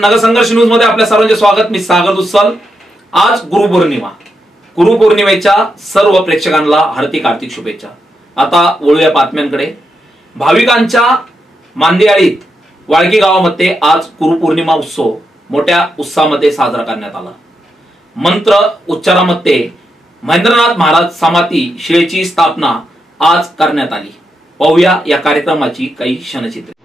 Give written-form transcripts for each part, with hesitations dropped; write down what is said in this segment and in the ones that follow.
नगर संघर्ष न्यूज मध्ये आपल्या सर्वांचे स्वागत। मी सागर दुस्सल। आज गुरुपौर्णिमेच्या सर्व प्रेक्षकांना हार्दिक शुभेच्छा। आता वळूया बातम्यांकडे। भाविकांच्या मांदियाळीत वाळकी गावामध्ये आज गुरुपौर्णिमा उत्सव मोठ्या उत्साहामध्ये साजरा करण्यात आला। मंत्र उच्चारामध्ये महेंद्रनाथ महाराज समाधी शिळेची स्थापना आज करण्यात आली। पाहूया या कार्यक्रमाची काही क्षणचित्रे।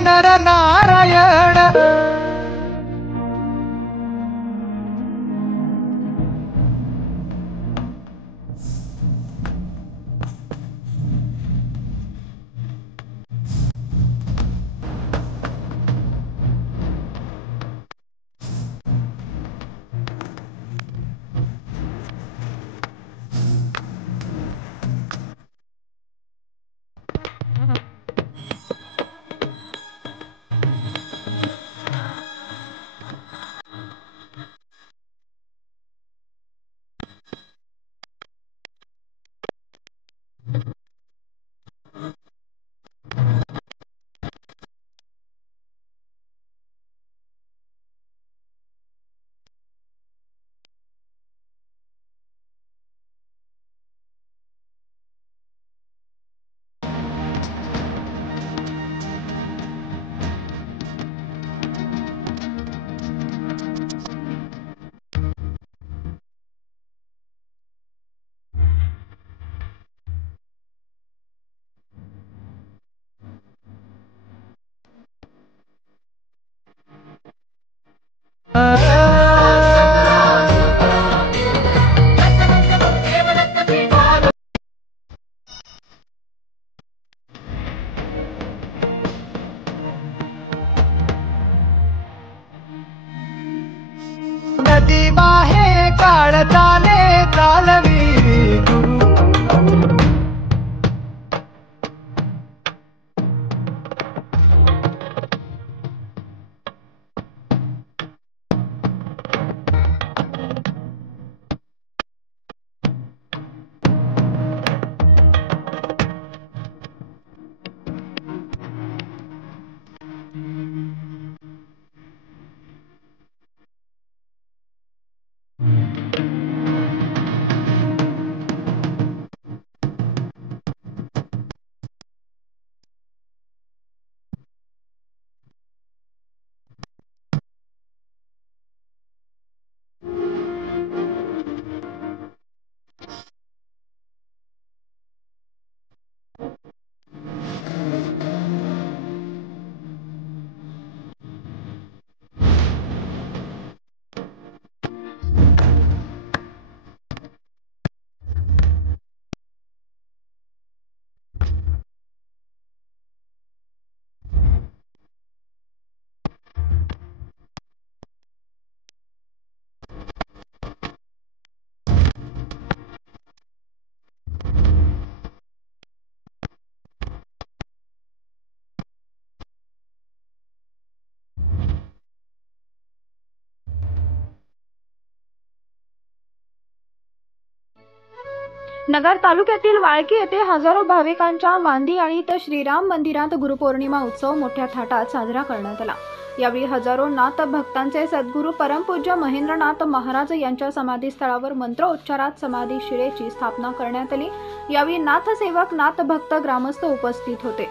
नर नारायण नदी बाहे काळ चाले चालवी नगर तालुक्यातील वाळकी येथे हजारो भाविकांच्या मांदियाळीत श्रीराम मंदिरात गुरुपौर्णिमा उत्सव मोठ्या थाटात साजरा करण्यात आला। यावेळी हजारो नाथ भक्तांचे सद्गुरू परमपूज्य महेंद्रनाथ महाराज यांच्या समाधीस्थळावर मंत्रोच्चारात समाधी शिळेची स्थापना करण्यात आली। यावेळी नाथ सेवक, नाथ भक्त, ग्रामस्थ उपस्थित होते।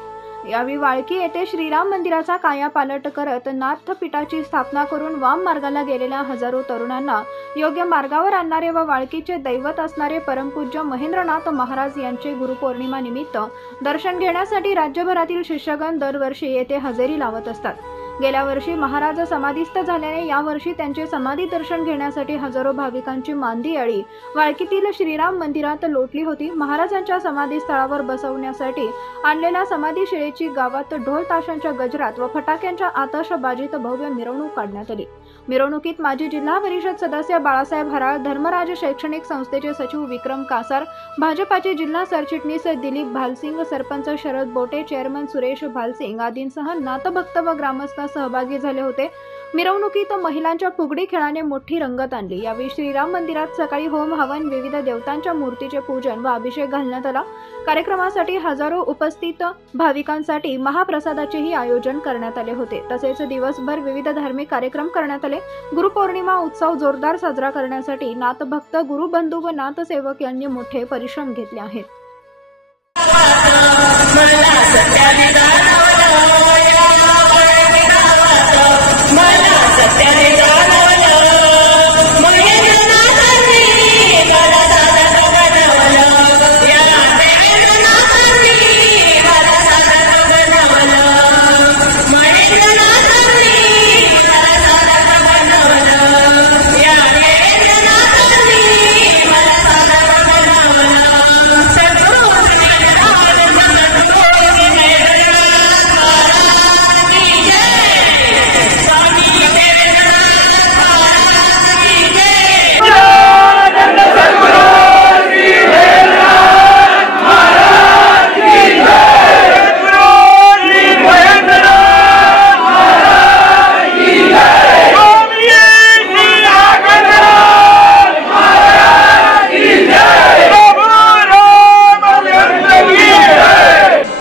यावेळी वाळकी येथे श्रीराम मंदिराचा कायापालट करत नाथपीठाची स्थापना करून वाम मार्गाला गेलेल्या हजारो तरुणांना योग्य मार्गावर आणणारे व वाळकीचे दैवत असणारे परमपूज्य महेंद्रनाथ महाराज यांचे गुरुपौर्णिमा निमित्त दर्शन घेण्यासाठी राज्यभरातील शिष्यगण दरवर्षी येथे हजेरी लावत असतात। गेल्या वर्षी महाराज समाधीस्थ झाल्याने यावर्षी त्यांचे समाधी दर्शन घेण्यासाठी हजारो भाविकांची मांदियाळी वाळकीतील श्रीराम मंदिरात लोटली होती। महाराजांच्या समाधी स्थळावर बसवण्यासाठी आणलेल्या समाधीशिळेची गावात ढोल ताशांच्या गजरात व फटाक्यांच्या आतषबाजीत भव्य मिरवणूक काढण्यात आली। मिरवणुकीत माजी जिल्हा परिषद सदस्य बाळासाहेब हराळ, धर्मराज शैक्षणिक संस्थेचे सचिव विक्रम कासार, भाजपाचे जिल्हा सरचिटणीस दिलीप भालसिंग, सरपंच शरद बोटे, चेअरमन सुरेश भालसिंग आदींसह नाथभक्त व ग्रामस्थ सहभागी झाले होते। मिरवणुकीत महिलांच्या फुगडी खेळाने मोठी रंगत आणली। यावेळी श्रीराम मंदिरात सकाळी होम हवन, विविध देवतांच्या मूर्तीचे पूजन व अभिषेक घालण्यात आला। कार्यक्रमासाठी हजारो उपस्थित भाविकांसाठी महाप्रसादाचेही आयोजन करण्यात आले होते। तसेच दिवसभर विविध धार्मिक कार्यक्रम करण्यात आले। गुरुपौर्णिमा उत्सव जोरदार साजरा करण्यासाठी नाथभक्त, गुरुबंधू व नाथसेवक यांनी मोठे परिश्रम घेतले आहेत।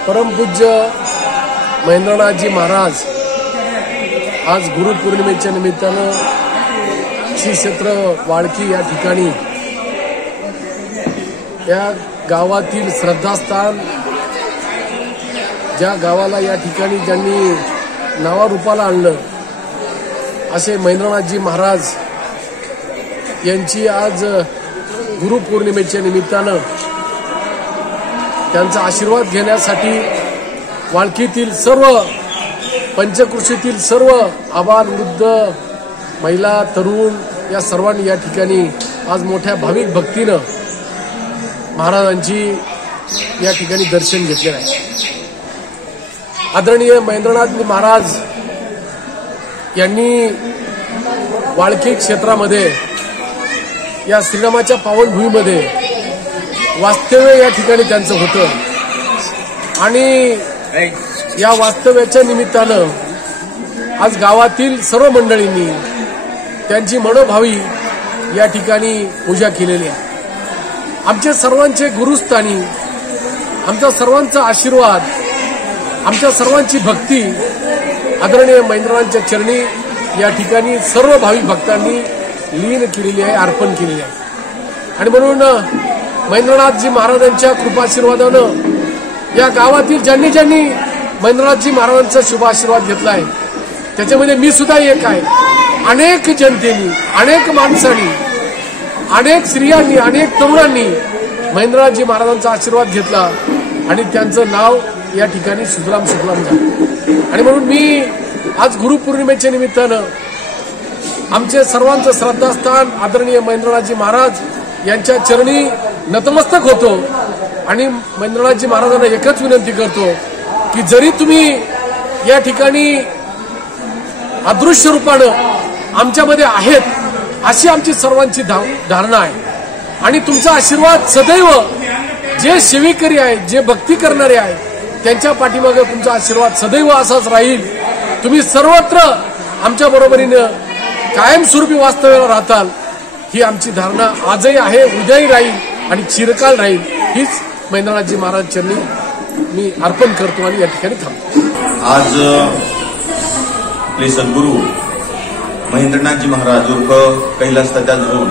परमपूज्य महेंद्रनाथजी महाराज आज गुरुपौर्णिमेच्या निमित्तानं श्री क्षेत्र वाळकी या ठिकाणी या गावातील श्रद्धास्थान, ज्या गावाला या ठिकाणी ज्यांनी नावारूपाला आणलं असे महेंद्रनाथजी महाराज यांची आज गुरुपौर्णिमेच्या निमित्तानं त्यांचा आशीर्वाद घेण्यासाठी वाळकीतील सर्व पंचकृषीतील सर्व आबाल, वृद्ध, महिला, तरुण या सर्वांनी या ठिकाणी आज मोठ्या भाविक भक्तीनं महाराजांची या ठिकाणी दर्शन घेतलेलं आहे। आदरणीय महेंद्रनाथ महाराज यांनी वाळकी क्षेत्रामध्ये या श्रीरामाच्या पावनभूमीमध्ये वास्तव्य या ठिकाणी त्यांचं होतं आणि या वास्तव्याच्या निमित्तानं आज गावातील सर्व मंडळींनी त्यांची मनोभावी या ठिकाणी पूजा केलेली आहे। आमच्या सर्वांचे गुरुस्थानी आमच्या सर्वांचा आशीर्वाद, आमच्या सर्वांची भक्ती आदरणीय महेंद्रनाथांच्या चरणी या ठिकाणी सर्व भाविक भक्तांनी लीन केलेली आहे, अर्पण केलेली आहे। आणि म्हणून महेंद्रनाथजी महाराजांच्या कृपाशीर्वादानं या गावातील ज्यांनी ज्यांनी महेंद्रनाथजी महाराजांचा शुभ आशीर्वाद घेतला आहे त्याच्यामध्ये मी सुद्धा एक आहे। अनेक जनतेनी, अनेक माणसांनी, अनेक स्त्रियांनी, अनेक तरुणांनी महेंद्रनाथजी महाराजांचा आशीर्वाद घेतला आणि त्यांचं नाव या ठिकाणी सुजलाम सुफलाम झालं। आणि म्हणून मी आज गुरुपौर्णिमेच्या निमित्तानं आमचे सर्वांचं श्रद्धास्थान आदरणीय महेंद्रनाथजी महाराज यांच्या चरणी नतमस्तक होतो आणि महेंद्रनाथजी महाराजांना एकच विनंती करतो की जरी तुम्ही या ठिकाणी अदृश्य रूपानं आमच्यामध्ये आहेत अशी आमची सर्वांची धारणा आहे आणि तुमचा आशीर्वाद सदैव जे सेवेकरी आहेत, जे भक्ती करणारे आहेत त्यांच्या पाठीमागे तुमचा आशीर्वाद सदैव असाच राहील। तुम्ही सर्वत्र आमच्या बरोबरीनं कायमस्वरूपी वास्तव्याला राहताल ही आमची धारणा आजही आहे, उद्याही राहील आणि चिरकाल राहील। हीच महेंद्रनाथजी महाराज चरणी मी अर्पण करतो आणि या ठिकाणी थांबतो। आज आपले सद्गुरू महेंद्रनाथजी महाराज उर्फ कैलास तात्या धरून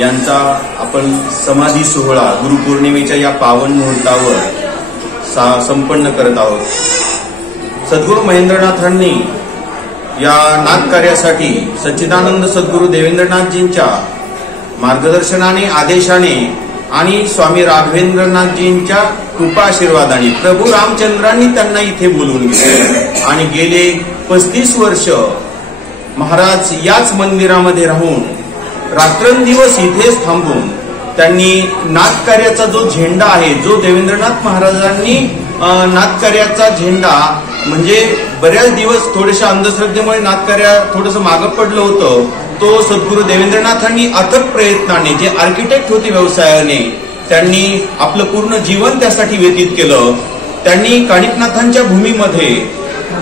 यांचा आपण समाधी सोहळा गुरुपौर्णिमेच्या या पावन मुहूर्तावर संपन्न करत आहोत। सद्गुरू महेंद्रनाथांनी या नाथ कार्यासाठी सच्चिदानंद सद्गुरू देवेंद्रनाथजींच्या मार्गदर्शनाने, आदेशाने आणि स्वामी राघवेंद्रनाथजींच्या कृपाशीर्वादाने प्रभू रामचंद्रांनी त्यांना इथे बोलवून घेतले आणि गेले 35 वर्ष महाराज याच मंदिरामध्ये राहून रात्रंदिवस इथेच थांबून त्यांनी नाथकार्याचा जो झेंडा आहे, जो देवेंद्रनाथ महाराजांनी नाथकार्याचा झेंडा म्हणजे बऱ्याच दिवस थोड्याशा अंधश्रद्धेमुळे नाथकार्य थोडंसं मागं पडलं होतं, तो सद्गुरू देवेंद्रनाथांनी अथक प्रयत्नाने, जे आर्किटेक्ट होते व्यवसायाने, त्यांनी आपलं पूर्ण जीवन त्यासाठी व्यतीत केलं। त्यांनी काणिकनाथांच्या भूमीमध्ये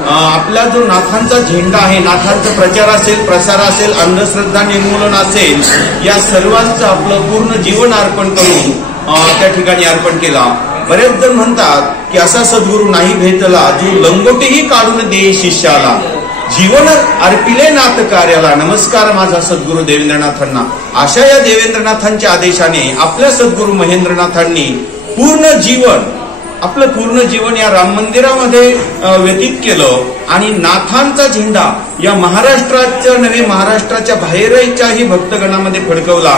आपला जो नाथांचा झेंडा आहे, नाथांचा प्रचार असेल, प्रसार असेल, अंधश्रद्धा निर्मूलन असेल, या सर्वांचं आपलं पूर्ण जीवन अर्पण करून त्या ठिकाणी अर्पण केला। बरेच जण म्हणतात की असा सद्गुरू नाही भेटला जो लंगोटीही काढून दे शिष्याला, जीवन अर्पिले नाथ कार्याला, नमस्कार माझा सद्गुरू देवेंद्रनाथांना। अशा या देवेंद्रनाथांच्या आदेशाने आपल्या सद्गुरू महेंद्रनाथांनी आपलं पूर्ण जीवन या राम मंदिरामध्ये व्यतीत केलं आणि नाथांचा झेंडा या महाराष्ट्राच्या नव्हे, महाराष्ट्राच्या बाहेरच्याही भक्तगणामध्ये फडकवला।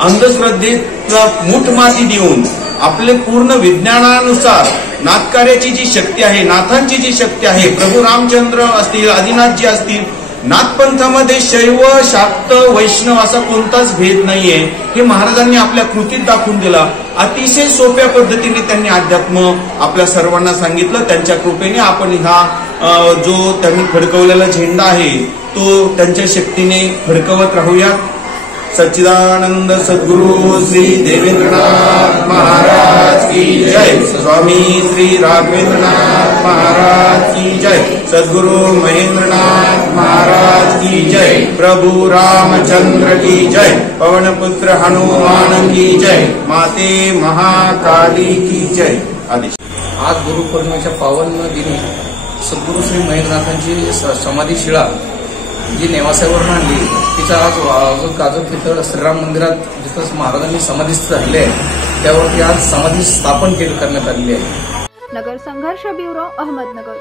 अंधश्रद्धेला मूठमाती देऊन आपले पूर्ण विज्ञानानुसार नाथकार्याची जी शक्ती आहे, नाथांची जी शक्ती आहे, प्रभू रामचंद्र असतील, आदिनाथजी असतील, नाथपंथामध्ये शैव, शाक्त, वैष्णव असा कोणताच भेद नाहीये, हे महाराजांनी आपल्या कृतीत दाखवून दिला। अतिशय सोप्या पद्धतीने त्यांनी अध्यात्म आपल्या सर्वांना सांगितलं। त्यांच्या कृपेने आपण हा जो त्यांनी फडकवलेला झेंडा आहे तो त्यांच्या शक्तीने फडकवत राहूयात। सच्चिदानंद सद्गुरु श्री देवेंद्रनाथ महाराज की जय, स्वामी श्री राघवेंद्रनाथ महाराज की जय, सद्गुरु महेंद्रनाथ महाराज की जय, प्रभु रामचंद्र की जय, पवनपुत्र हनुमान की जय, माते महाकाली की जय। आदेश। आज गुरुपौर्णिमेच्या पावन दिनी सद्गुरु श्री महेंद्रनाथांची समाधी शिळा जी नेवासावरून आणली, तिचा आज तिथं श्रीराम मंदिरात जिथं महाराजांनी समाधीस्थ झाले आहे त्यावरती आज समाधी स्थापन करण्यात आलेली आहे। नगर संघर्ष ब्युरो, अहमदनगर।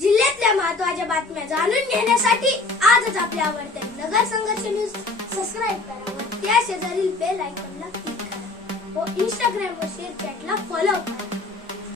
जिल्ह्यातल्या महत्त्वाच्या बातम्या जाणून घेण्यासाठी आजच आपल्या आवडत्या नगर संघर्ष न्यूज सबस्क्राईब करा व त्या शेजारील बेल आयकॉनला क्लिक करा व इंस्टाग्राम व शेअर चॅटला फॉलो करा।